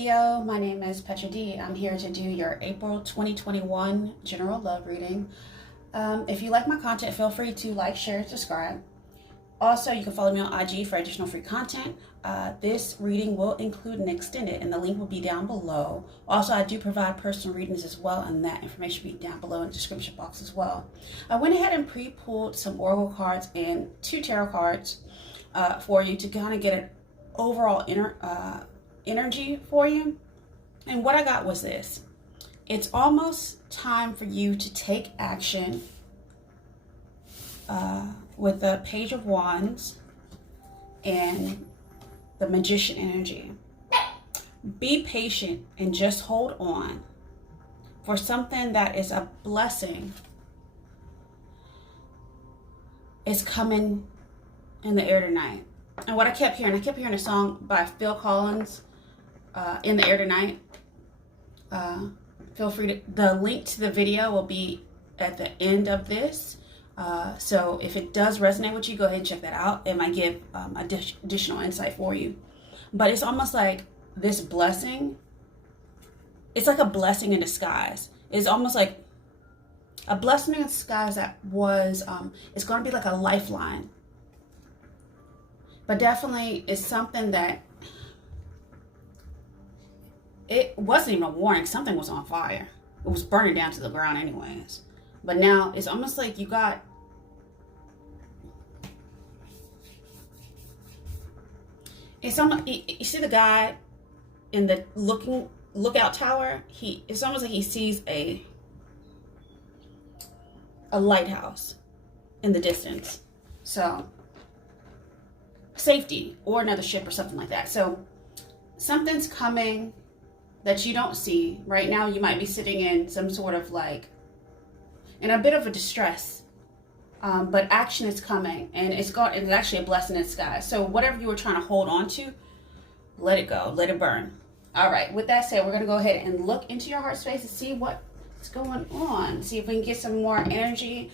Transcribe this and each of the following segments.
Leo, my name is Petra D. I'm here to do your April 2021 general love reading. If you like my content, feel free to like, share, subscribe. Also, you can follow me on IG for additional free content. This reading will include an extended, and the link will be down below. Also, I do provide personal readings as well, and that information will be down below in the description box as well. I went ahead and pre-pulled some oracle cards and 2 tarot cards for you to kind of get an overall energy for you. And what I got was this. It's almost time for you to take action with the Page of Wands and the Magician energy. Be patient and just hold on for something that is a blessing is coming in the air tonight. And what I kept hearing a song by Phil Collins, In the Air Tonight. Feel free to, the link to the video will be at the end of this. So if it does resonate with you, go ahead and check that out. It might give additional insight for you. But it's almost like this blessing, it's like a blessing in disguise. It's almost like a blessing in disguise that was, it's going to be like a lifeline. But definitely it's something that, it wasn't even a warning. Something was on fire. It was burning down to the ground anyways. But now it's almost like you got, it's almost, you see the guy in the lookout tower? It's almost like he sees a lighthouse in the distance. So safety, or another ship or something like that. So something's coming that you don't see right now. You might be sitting in some sort of like in a bit of a distress, but action is coming, and it's actually a blessing in disguise. So whatever you were trying to hold on to, let it go, let it burn. All right, with that said, we're going to go ahead and look into your heart space and see what's going on, see if we can get some more energy.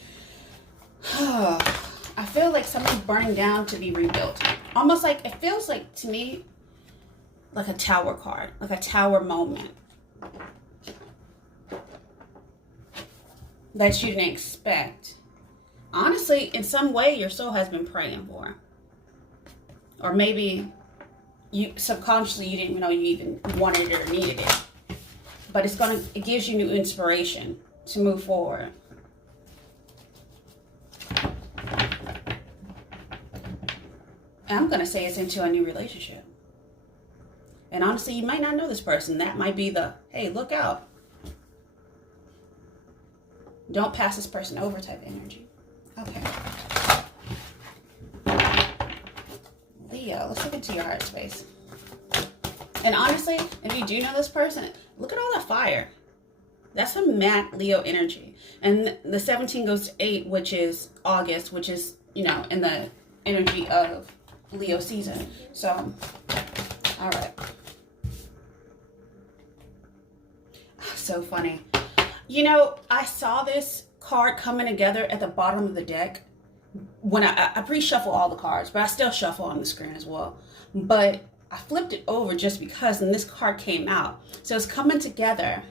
I feel like something's burning down to be rebuilt. Almost like, it feels like to me like a tower card, like a tower moment that you didn't expect. Honestly, in some way, your soul has been praying for. Or maybe you subconsciously, you didn't even know you even wanted it or needed it. But it gives you new inspiration to move forward. And I'm going to say it's into a new relationship. And honestly, you might not know this person. That might be the, hey, look out. Don't pass this person over type energy. Okay. Leo, let's look into your heart space. And honestly, if you do know this person, look at all that fire. That's some mad Leo energy. And the 17 goes to 8, which is August, which is, in the energy of Leo season. So, all right. So funny. I saw this card coming together at the bottom of the deck when I pre-shuffle all the cards, but I still shuffle on the screen as well. But I flipped it over just because, and this card came out. So it's coming together.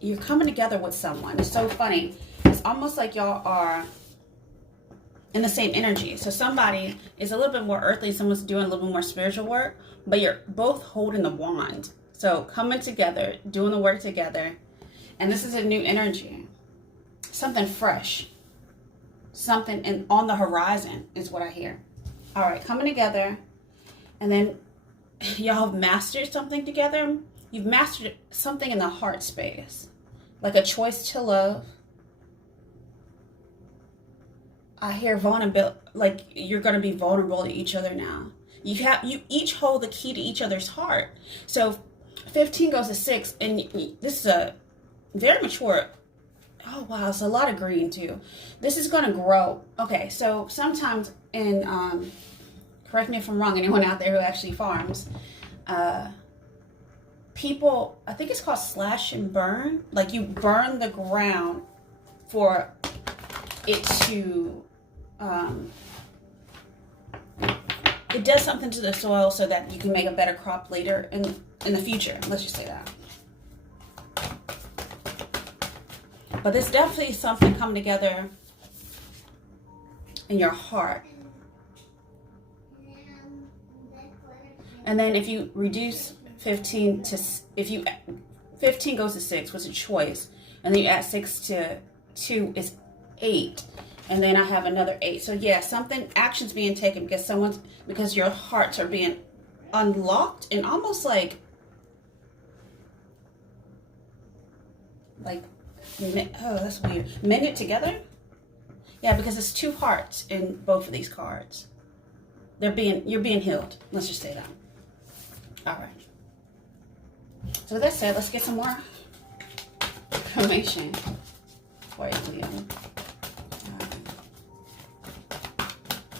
You're coming together with someone. It's so funny. It's almost like y'all are in the same energy. So somebody is a little bit more earthly, someone's doing a little bit more spiritual work, but you're both holding the wand. So coming together, doing the work together. And this is a new energy. Something fresh. Something on the horizon is what I hear. All right, coming together. And then y'all have mastered something together. You've mastered something in the heart space. Like a choice to love. I hear vulnerable, like you're going to be vulnerable to each other now. You each hold the key to each other's heart. So 15 goes to 6, and this is a very mature. Oh wow, it's a lot of green too. This is going to grow. Okay, so sometimes in correct me if I'm wrong, anyone out there who actually farms, people, I think it's called slash and burn. Like you burn the ground for it to it does something to the soil so that you can make a better crop later in the future. Let's just say that. But there's definitely something coming together in your heart. And then if you reduce 15 to, 15 goes to 6, was a choice. And then you add 6 to 2 is 8. And then I have another 8. So yeah, action's being taken because your hearts are being unlocked and almost like, oh, that's weird. Mended together? Yeah, because it's 2 hearts in both of these cards. You're being healed. Let's just say that. All right. So with that said, let's get some more information for you, Leo.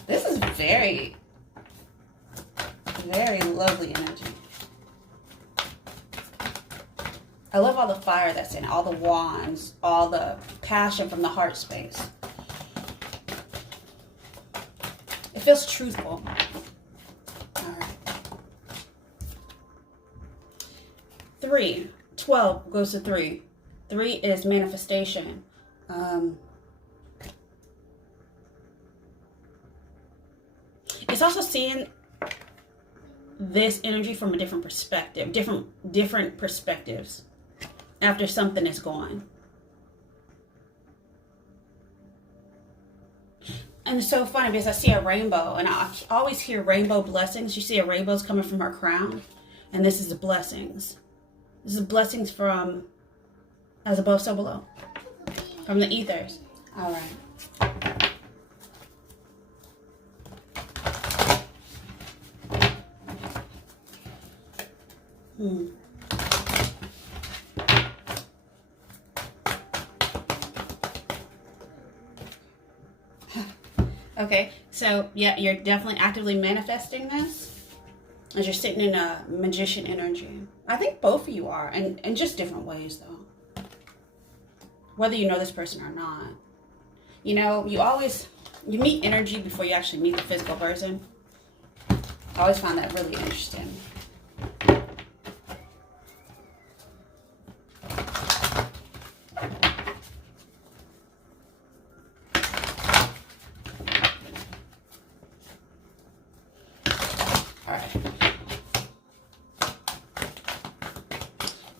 This is very, very lovely energy. I love all the fire that's in it, all the wands, all the passion from the heart space. It feels truthful. All right. 3, 12 goes to 3. 3 is manifestation. It's also seeing this energy from a different perspective, different perspectives after something is gone. And it's so funny because I see a rainbow, and I always hear rainbow blessings. You see a rainbow's coming from her crown, and this is the blessings. This is blessings from as above, so below, from the ethers. All right. Okay, so yeah, you're definitely actively manifesting this as you're sitting in a magician energy. I think both of you are, and in just different ways though. Whether you know this person or not. You know, you meet energy before you actually meet the physical person. I always find that really interesting.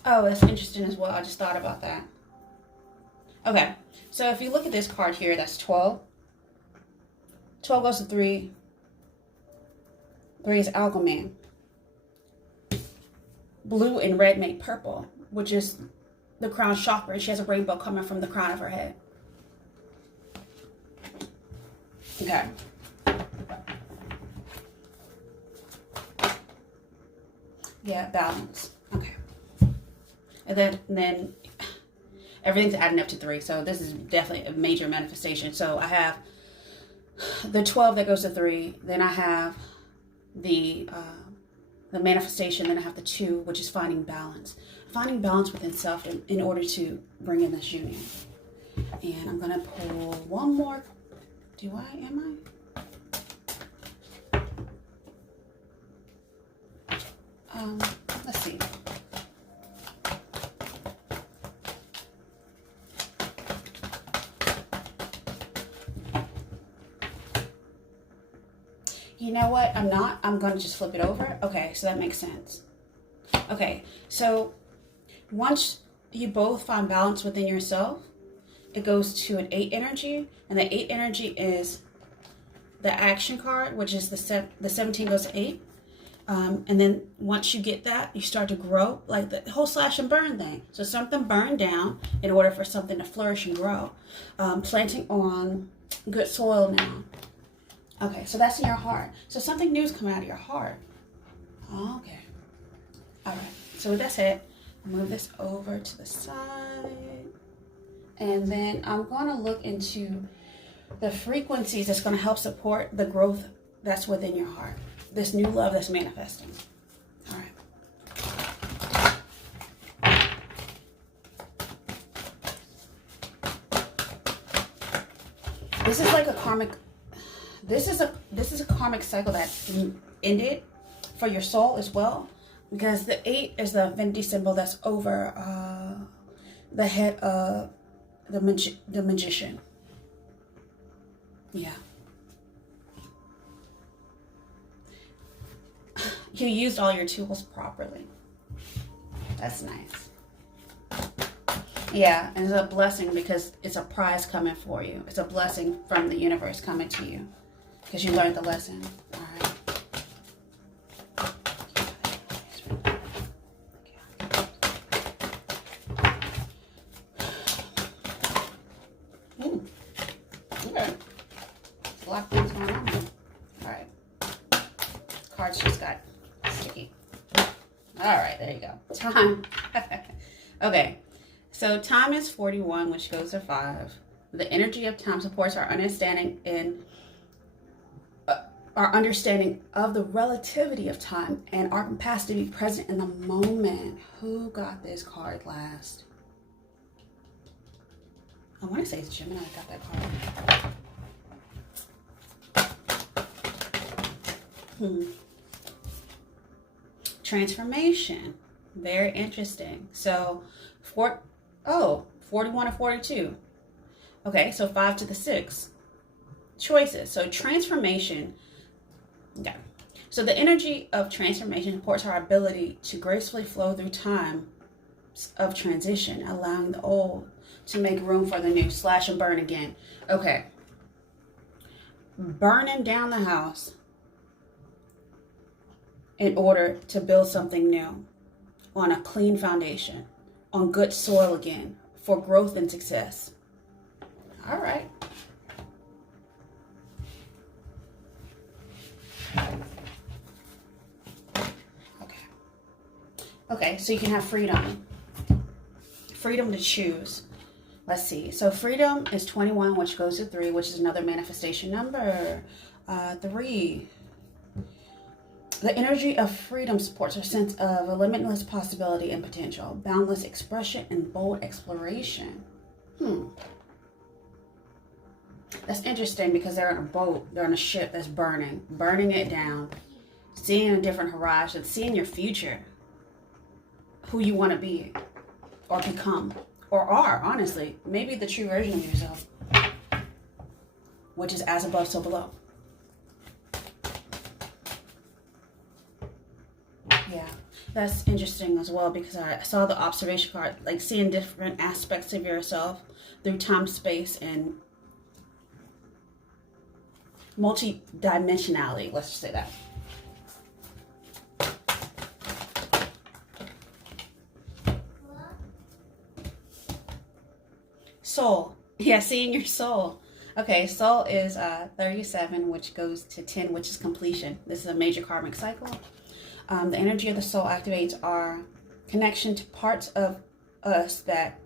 Oh, that's interesting as well. I just thought about that. Okay, so if you look at this card here, that's 12. 12 goes to 3. 3 is alchemy. Blue and red make purple, which is the crown chakra. She has a rainbow coming from the crown of her head. Okay. Yeah, balance. Okay. And then everything's adding up to 3. So this is definitely a major manifestation. So I have the 12 that goes to 3. Then I have the manifestation. Then I have the 2, which is finding balance. Finding balance within self in order to bring in this union. And I'm going to pull one more. Am I? Let's see. You know what? I'm not. I'm going to just flip it over. Okay, so that makes sense. Okay, so once you both find balance within yourself, it goes to an 8 energy, and the 8 energy is the action card, which is the 17 goes to 8. And then once you get that, you start to grow, like the whole slash and burn thing. So something burned down in order for something to flourish and grow. Planting on good soil now. Okay, so that's in your heart. So something new is coming out of your heart. Okay. All right. So with that said, move this over to the side. And then I'm going to look into the frequencies that's going to help support the growth that's within your heart. This new love that's manifesting. All right. This is like a karmic. this is a karmic cycle that ended for your soul as well, because the 8 is the infinity symbol that's over the head of the magician. Yeah. You used all your tools properly. That's nice. Yeah, and it's a blessing because it's a prize coming for you. It's a blessing from the universe coming to you because you learned the lesson. All right. Okay. There's a lot of things going on here. All right. Cards just got sticky. All right, there you go. Time. Okay. So time is 41, which goes to 5. The energy of time supports our understanding of the relativity of time and our capacity to be present in the moment. Who got this card last? I want to say it's Gemini got that card. Transformation. Very interesting. So 41 or 42. Okay, so 5 to the 6. Choices. So transformation. Yeah. So the energy of transformation supports our ability to gracefully flow through time of transition, allowing the old to make room for the new. Slash and burn again. Okay. Burning down the house in order to build something new on a clean foundation, on good soil again, for growth and success. All right. Okay, so you can have freedom. Freedom to choose. Let's see. So freedom is 21, which goes to 3, which is another manifestation number. 3. The energy of freedom supports our sense of a limitless possibility and potential, boundless expression, and bold exploration. That's interesting because they're in a boat, they're on a ship that's burning it down, seeing a different horizon, seeing your future, who you want to be or become or are, honestly, maybe the true version of yourself, which is as above, so below. Yeah, that's interesting as well because I saw the observation card, like seeing different aspects of yourself through time, space, and multi-dimensionality. Let's just say that. Soul. Yeah, seeing your soul. Okay, soul is 37, which goes to 10, which is completion. This is a major karmic cycle. The energy of the soul activates our connection to parts of us that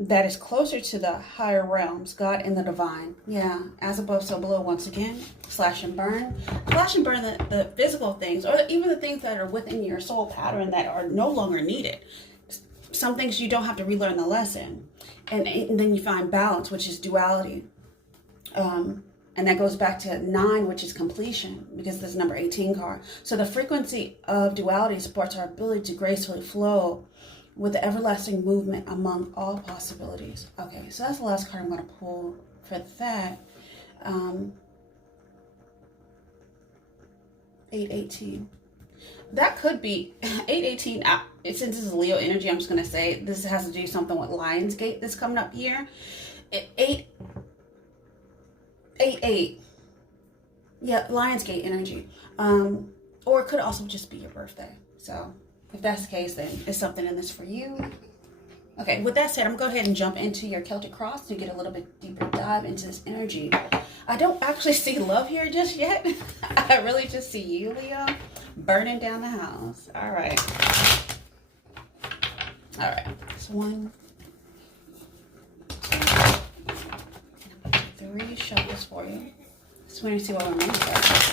is closer to the higher realms, God and the divine. Yeah, as above, so below once again. Slash and burn. Slash and burn the physical things, or even the things that are within your soul pattern that are no longer needed. Some things you don't have to relearn the lesson. And then you find balance, which is duality. And that goes back to 9, which is completion, because this is number 18 card. So the frequency of duality supports our ability to gracefully flow with the everlasting movement among all possibilities. Okay, so that's the last card I'm going to pull for that. 818. That could be 818. Since this is Leo energy, I'm just going to say this has to do something with Lionsgate that's coming up here. 888. Yeah, Lionsgate energy. Or it could also just be your birthday. So if that's the case, then it's something in this for you. Okay, with that said, I'm going to go ahead and jump into your Celtic cross to get a little bit deeper dive into this energy. I don't actually see love here just yet. I really just see you, Leo, burning down the house. All right. All right. So 1, 2, 3 shuffles for you. Just want to see what we're made for.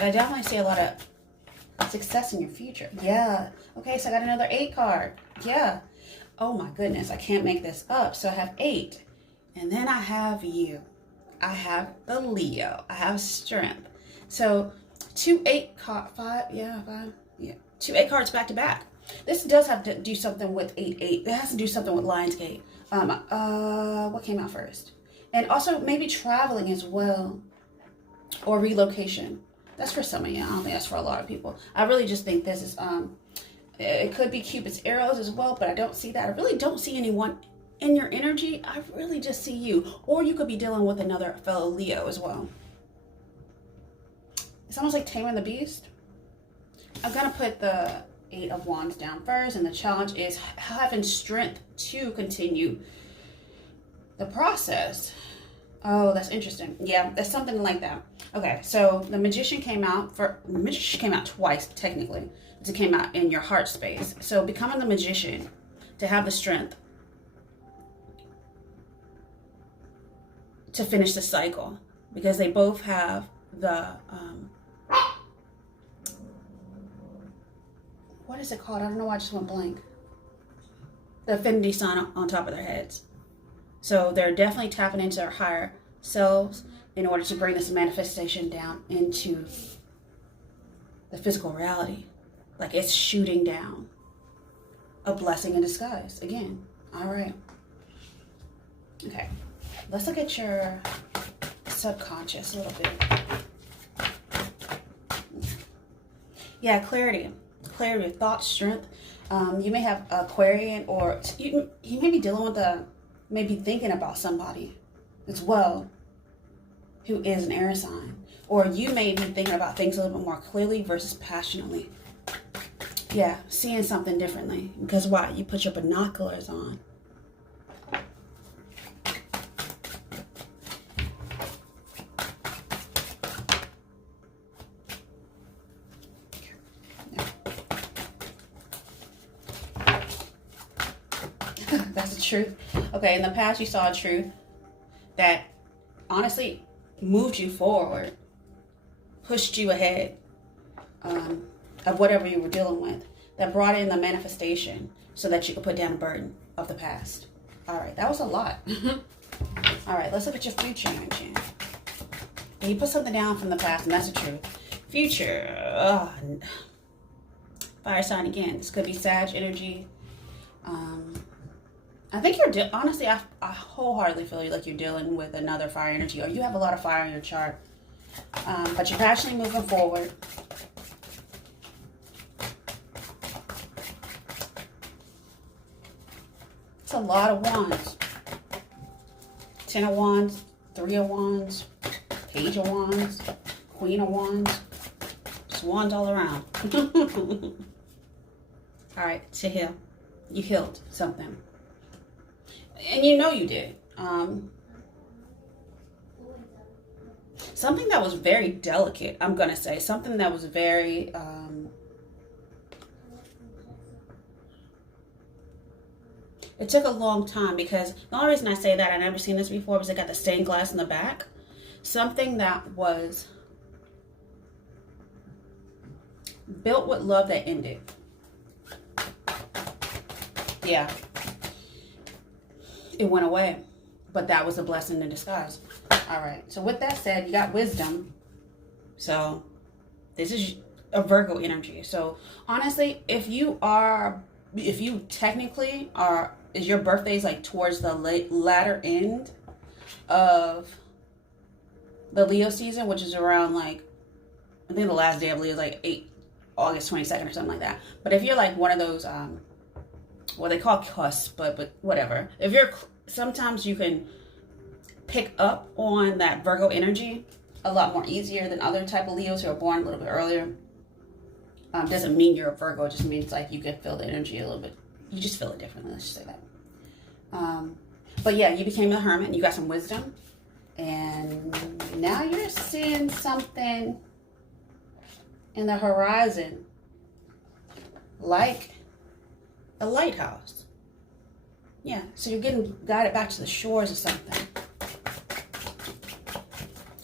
But I definitely see a lot of success in your future. Yeah. Okay, so I got another 8 card. Yeah. Oh my goodness, I can't make this up. So I have 8. And then I have you. I have the Leo. I have strength. So 2 8 cards, 5, yeah, 5, yeah. 2 8 cards back to back. This does have to do something with 8 8. It has to do something with Lionsgate. What came out first? And also maybe traveling as well, or relocation. That's for some of you. I don't think that's for a lot of people. I really just think this is it could be Cupid's arrows as well, but I don't see that. I really don't see anyone in your energy. I really just see you, or you could be dealing with another fellow Leo as well. It's almost like taming the beast. I'm gonna put the 8 of Wands down first, and the challenge is having strength to continue the process. Oh, that's interesting. Yeah, that's something like that. Okay, so the Magician came out twice technically. It came out in your heart space. So becoming the Magician, to have the strength to finish the cycle, because they both have the what is it called? I don't know why I just went blank. The infinity sign on top of their heads. So they're definitely tapping into their higher selves in order to bring this manifestation down into the physical reality. Like it's shooting down. A blessing in disguise. Again. All right. Okay. Let's look at your subconscious a little bit. Yeah, clarity. Clarity of thought, strength. You may have Aquarian, or you may be dealing with maybe thinking about somebody as well who is an air sign. Or you may be thinking about things a little bit more clearly versus passionately. Yeah, seeing something differently. Because why? You put your binoculars on. That's the truth. Okay, in the past you saw a truth that honestly moved you forward, pushed you ahead of whatever you were dealing with, that brought in the manifestation so that you could put down a burden of the past. All right, that was a lot. All right, let's look at your future energy. You put something down from the past, and that's the truth. Future, fire sign again. This could be Sag energy. I think you're, honestly, I wholeheartedly feel like you're dealing with another fire energy, or you have a lot of fire in your chart. But you're passionately moving forward. It's a lot of wands. 10 of wands, 3 of wands, page of wands, queen of wands. Just wands all around. All right, to heal. You healed something. And you know you did. Something that was very delicate, I'm going to say. Something that was very... it took a long time, because the only reason I say that, I've never seen this before, was it got the stained glass in the back. Something that was built with love that ended. Yeah. It went away, but that was a blessing in disguise. All right, so with that said, you got wisdom. So this is a Virgo energy. So honestly, if you technically are, is your birthday's like towards the latter end of the Leo season, which is around like, I think the last day of Leo is like August 22nd or something like that. But if you're like one of those, what they call cusp, but whatever. If you're, sometimes you can pick up on that Virgo energy a lot more easier than other type of Leos who are born a little bit earlier. Doesn't mean you're a Virgo. It just means like you can feel the energy a little bit. You just feel it differently. Let's just say that. But yeah, you became a hermit. And you got some wisdom, and now you're seeing something in the horizon, like a lighthouse. Yeah, so you're getting guided back to the shores or something.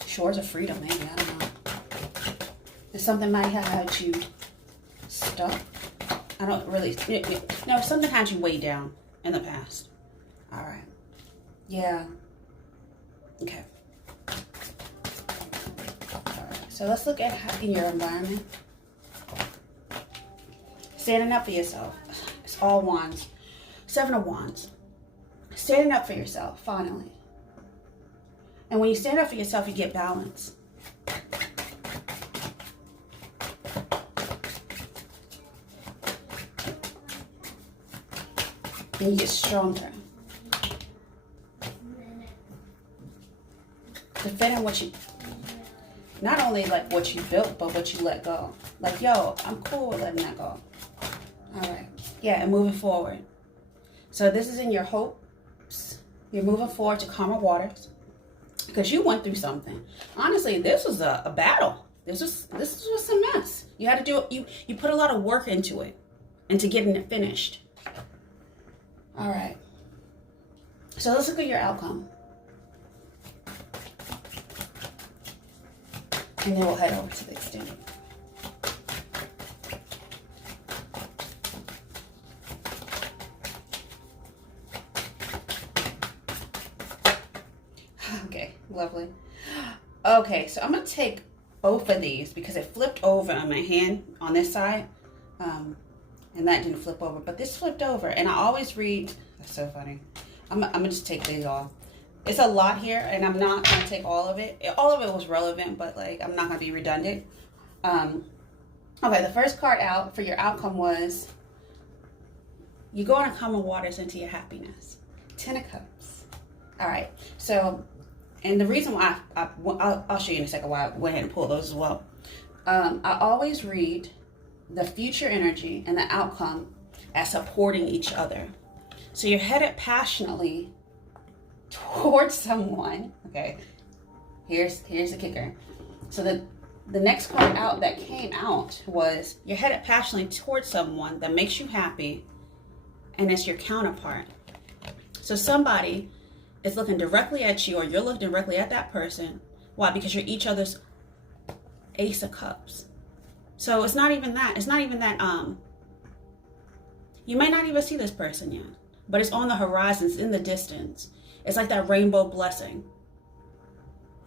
Shores of freedom, maybe, I don't know. Something might have had you stuck. I don't really, no, something had you way down in the past. All right. Yeah. Okay. All right. So let's look at how in your environment. Standing up for yourself. It's all wands. 7 of wands. Standing up for yourself, finally. And when you stand up for yourself, you get balance. And you get stronger. Defending what you, not only like what you built, but what you let go. Like, yo, I'm cool with letting that go. All right. Yeah, and moving forward. So this is in your hopes. You're moving forward to calmer waters. Because you went through something. Honestly, this was a battle. This was a mess. You had to do it. You put a lot of work into it. Into getting it finished. All right. So let's look at your outcome. And then we'll head over to the extended. Okay, lovely. Okay, so I'm going to take both of these because it flipped over on my hand on this side. And that didn't flip over, but this flipped over. And I always read, that's so funny. I'm going to just take these off. It's a lot here, and I'm not going to take all of it. All of it was relevant, but like I'm not going to be redundant. Okay, the first card out for your outcome was you go on calmer waters into your happiness. 10 of Cups. All right, so, and the reason why I'll show you in a second why I went ahead and pull those as well. I always read the future energy and the outcome as supporting each other. So you're headed passionately towards someone. Okay, here's the kicker. So the next card out that came out was you're headed passionately towards someone that makes you happy, and it's your counterpart. So somebody is looking directly at you, or you're looking directly at that person. Why? Because you're each other's Ace of Cups. So it's not even that. It's not even that. You may not even see this person yet, but it's on the horizon. It's in the distance. It's like that rainbow blessing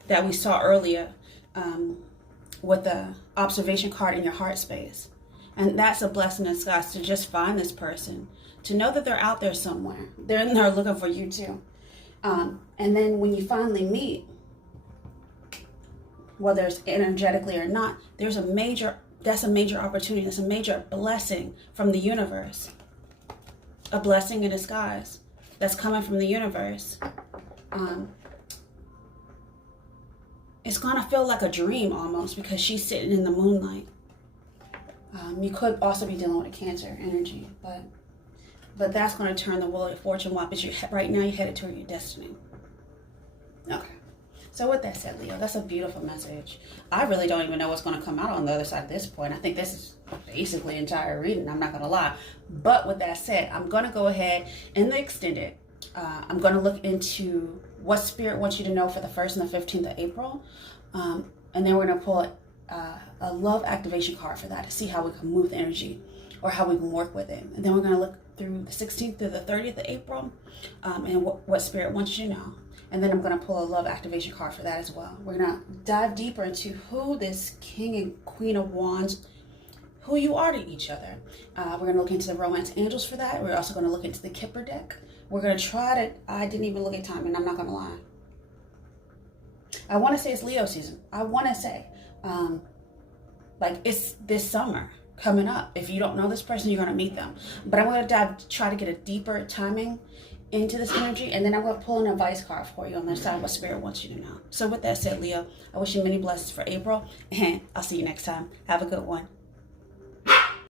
that we saw earlier with the observation card in your heart space. And that's a blessing in disguise, to just find this person, to know that they're out there somewhere. They're in there looking for you too. And then when you finally meet, whether it's energetically or not, that's a major opportunity. That's a major blessing from the universe. A blessing in disguise that's coming from the universe. It's gonna feel like a dream almost, because she's sitting in the moonlight. You could also be dealing with a Cancer energy, but that's gonna turn the wheel of your fortune. Why? But right now you're headed toward your destiny. Okay. So with that said, Leo, that's a beautiful message. I really don't even know what's going to come out on the other side at this point. I think this is basically entire reading. I'm not going to lie. But with that said, I'm going to go ahead in the extended. I'm going to look into what Spirit wants you to know for the 1st and the 15th of April. And then we're going to pull a love activation card for that to see how we can move the energy or how we can work with it. And then we're going to look through the 16th through the 30th of April and what Spirit wants you to know. And then I'm going to pull a love activation card for that as well. We're going to dive deeper into who this King and Queen of Wands, who you are to each other. We're going to look into the romance angels for that. We're also going to look into the Kipper deck. We're going to try to, I didn't even look at timing, I'm not going to lie. I want to say it's Leo season. I want to say, like it's this summer coming up. If you don't know this person, you're going to meet them. But I'm going to try to get a deeper timing into this energy, and then I'm going to pull an advice card for you on the side what Spirit wants you to know. So with that said, Leo, I wish you many blessings for April, and I'll see you next time. Have a good one.